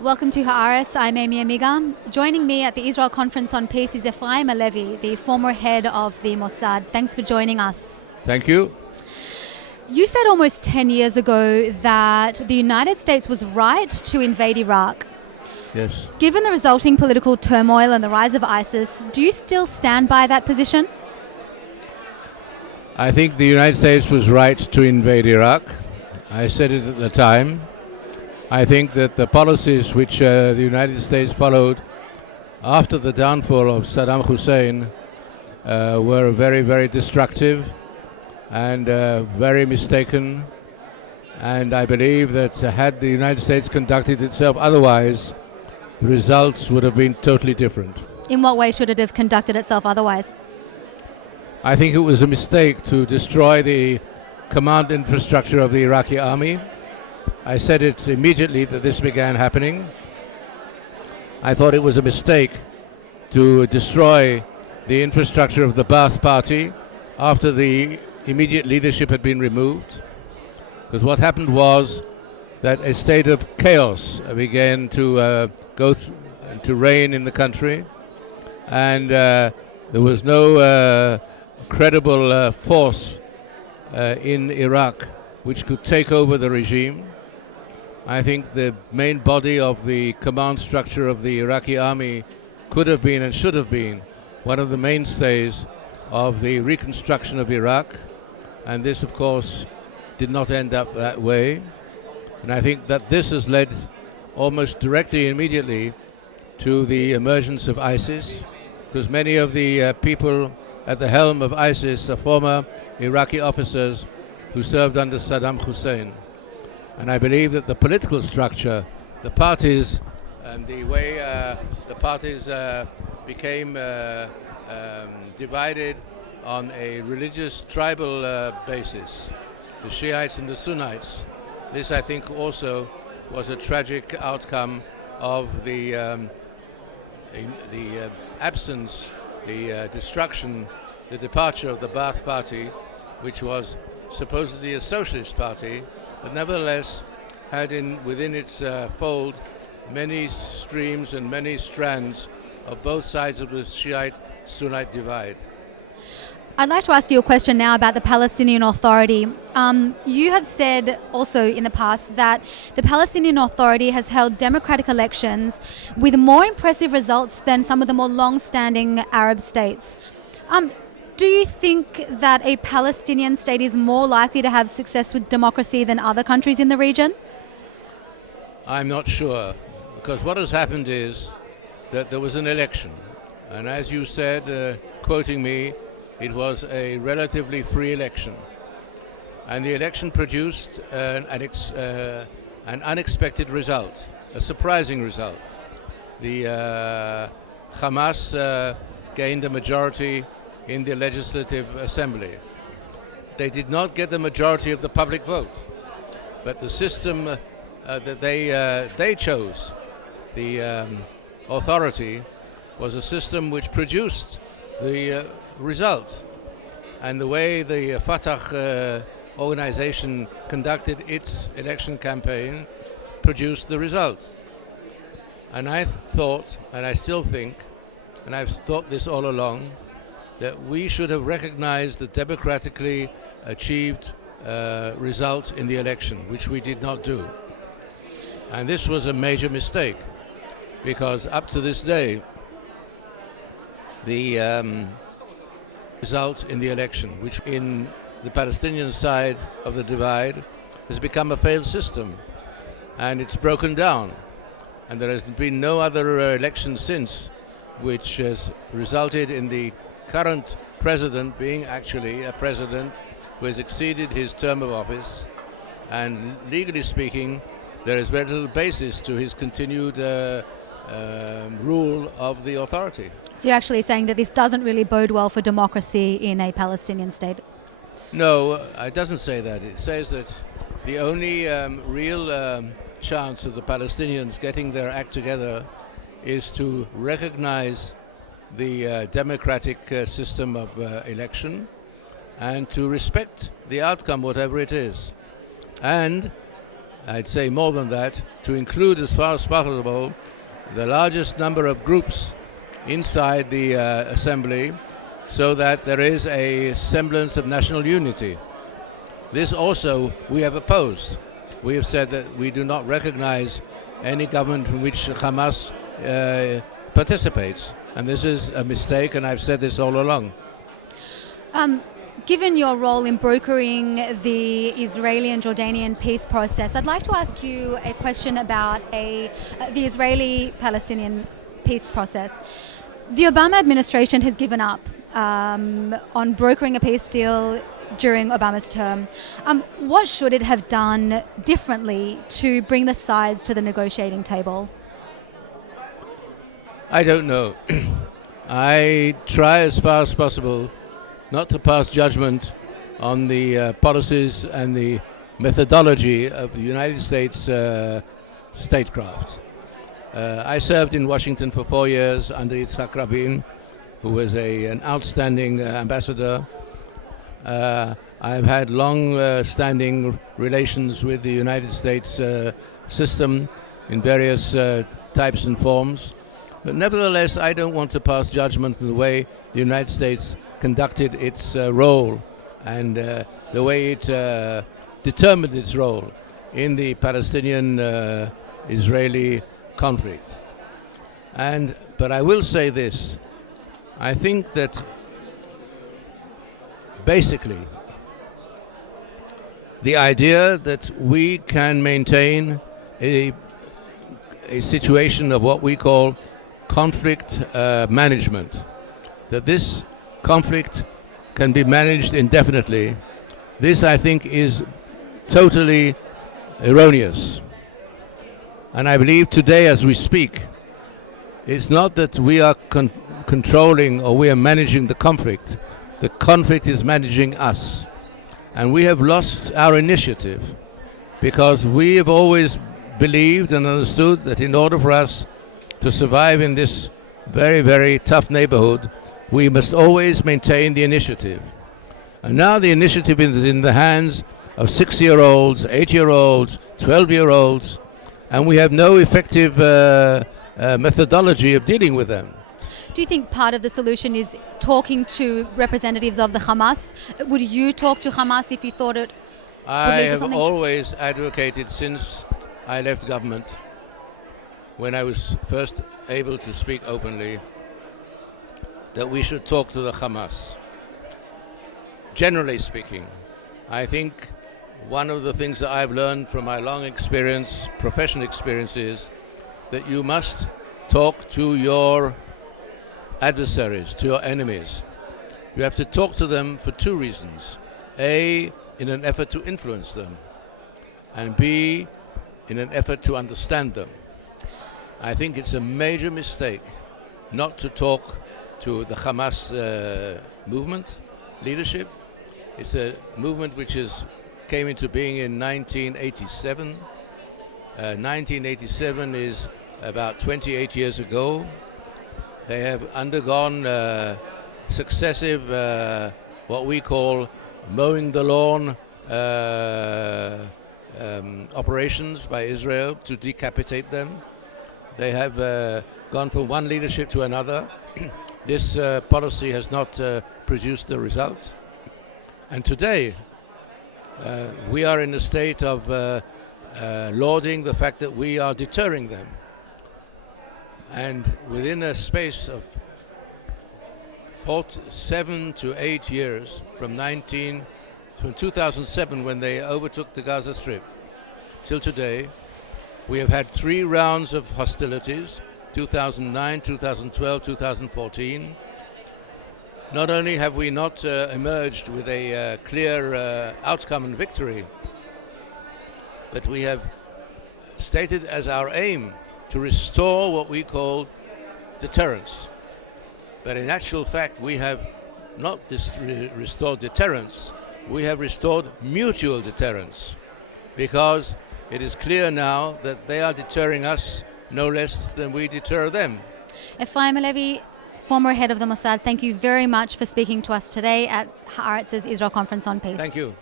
Welcome to Haaretz. I'm Aimee Amiga. Joining me at the Israel Conference on Peace is Efraim Halevy, the former head of the Mossad. Thanks for joining us. Thank you. You said almost 10 years ago that the United States was right to invade Iraq. Yes. Given the resulting political turmoil and the rise of ISIS, do you still stand by that position? I think the United States was right to invade Iraq. I said it at the time. I think that the policies which the United States followed after the downfall of Saddam Hussein were very, very destructive and very mistaken. And I believe that had the United States conducted itself otherwise, the results would have been totally different. In what way should it have conducted itself otherwise? I think it was a mistake to destroy the command infrastructure of the Iraqi army. I said it immediately that this began happening. I thought it was a mistake to destroy the infrastructure of the Ba'ath Party after the immediate leadership had been removed. Because what happened was that a state of chaos began to to reign in the country, and there was no credible force in Iraq which could take over the regime. I think the main body of the command structure of the Iraqi army could have been and should have been one of the mainstays of the reconstruction of Iraq, and this of course did not end up that way. And I think that this has led almost directly, immediately, to the emergence of ISIS, because many of the people at the helm of ISIS are former Iraqi officers who served under Saddam Hussein. And I believe that the political structure, the parties, and the way the parties became divided on a religious tribal basis, the Shiites and the Sunnites, this I think also was a tragic outcome of the absence, the destruction, the departure of the Ba'ath Party, which was supposedly a socialist party, but nevertheless had within its fold many streams and many strands of both sides of the Shiite-Sunnite divide. I'd like to ask you a question now about the Palestinian Authority. You have said also in the past that the Palestinian Authority has held democratic elections with more impressive results than some of the more long-standing Arab states. Do you think that a Palestinian state is more likely to have success with democracy than other countries in the region? I'm not sure, because what has happened is that there was an election, and as you said, quoting me, it was a relatively free election, and the election produced an unexpected result, a surprising result. The Hamas gained a majority in the Legislative Assembly. They did not get the majority of the public vote, but the system that they chose, the authority, was a system which produced the result. And the way the Fatah organization conducted its election campaign produced the result. And I thought, and I still think, and I've thought this all along, that we should have recognized the democratically achieved result in the election, which we did not do. And this was a major mistake, because up to this day, the result in the election, which in the Palestinian side of the divide has become a failed system, and it's broken down. And there has been no other election since which has resulted in the current president being actually a president who has exceeded his term of office, and legally speaking, there is very little basis to his continued rule of the authority. So you're actually saying that this doesn't really bode well for democracy in a Palestinian state? No, it doesn't say that. It says that the only real chance of the Palestinians getting their act together is to recognize the democratic system of election and to respect the outcome, whatever it is. And I'd say more than that, to include as far as possible the largest number of groups inside the assembly so that there is a semblance of national unity. This also we have opposed. We have said that we do not recognize any government in which Hamas participates. And this is a mistake, and I've said this all along. Given your role in brokering the Israeli and Jordanian peace process, I'd like to ask you a question about the Israeli-Palestinian peace process. The Obama administration has given up on brokering a peace deal during Obama's term. What should it have done differently to bring the sides to the negotiating table? I don't know. I try as far as possible not to pass judgment on the policies and the methodology of the United States statecraft. I served in Washington for 4 years under Yitzhak Rabin, who was an outstanding ambassador. I've had long-standing relations with the United States system in various types and forms. But nevertheless, I don't want to pass judgment on the way the United States conducted its role and the way it determined its role in the Palestinian-Israeli conflict. But I will say this. I think that basically the idea that we can maintain a situation of what we call conflict management, that this conflict can be managed indefinitely, this I think is totally erroneous. And I believe today as we speak, it's not that we are controlling or we are managing the conflict is managing us. And we have lost our initiative because we have always believed and understood that in order for us to survive in this very, very tough neighborhood, we must always maintain the initiative. And now the initiative is in the hands of 6-year-olds, 8-year-olds, 12-year-olds, and we have no effective methodology of dealing with them. Do you think part of the solution is talking to representatives of the Hamas? Would you talk to Hamas if you thought it would I lead to have something? always advocated since I left government, when I was first able to speak openly, that we should talk to the Hamas. Generally speaking, I think one of the things that I've learned from my long experience, professional experience, is that you must talk to your adversaries, to your enemies. You have to talk to them for two reasons. A, in an effort to influence them, and B, in an effort to understand them. I think it's a major mistake not to talk to the Hamas movement leadership. It's a movement which came into being in 1987. 1987 is about 28 years ago. They have undergone successive, what we call mowing the lawn operations by Israel to decapitate them. They have gone from one leadership to another. This policy has not produced the result. And today, we are in a state of lauding the fact that we are deterring them. And within a space of 7 to 8 years, from 2007 when they overtook the Gaza Strip, till today, we have had 3 rounds of hostilities, 2009, 2012, 2014. Not only have we not emerged with a clear outcome and victory, but we have stated as our aim to restore what we call deterrence. But in actual fact, we have not restored deterrence, we have restored mutual deterrence, because it is clear now that they are deterring us no less than we deter them. Efraim Halevy, former head of the Mossad, thank you very much for speaking to us today at Haaretz's Israel Conference on Peace. Thank you.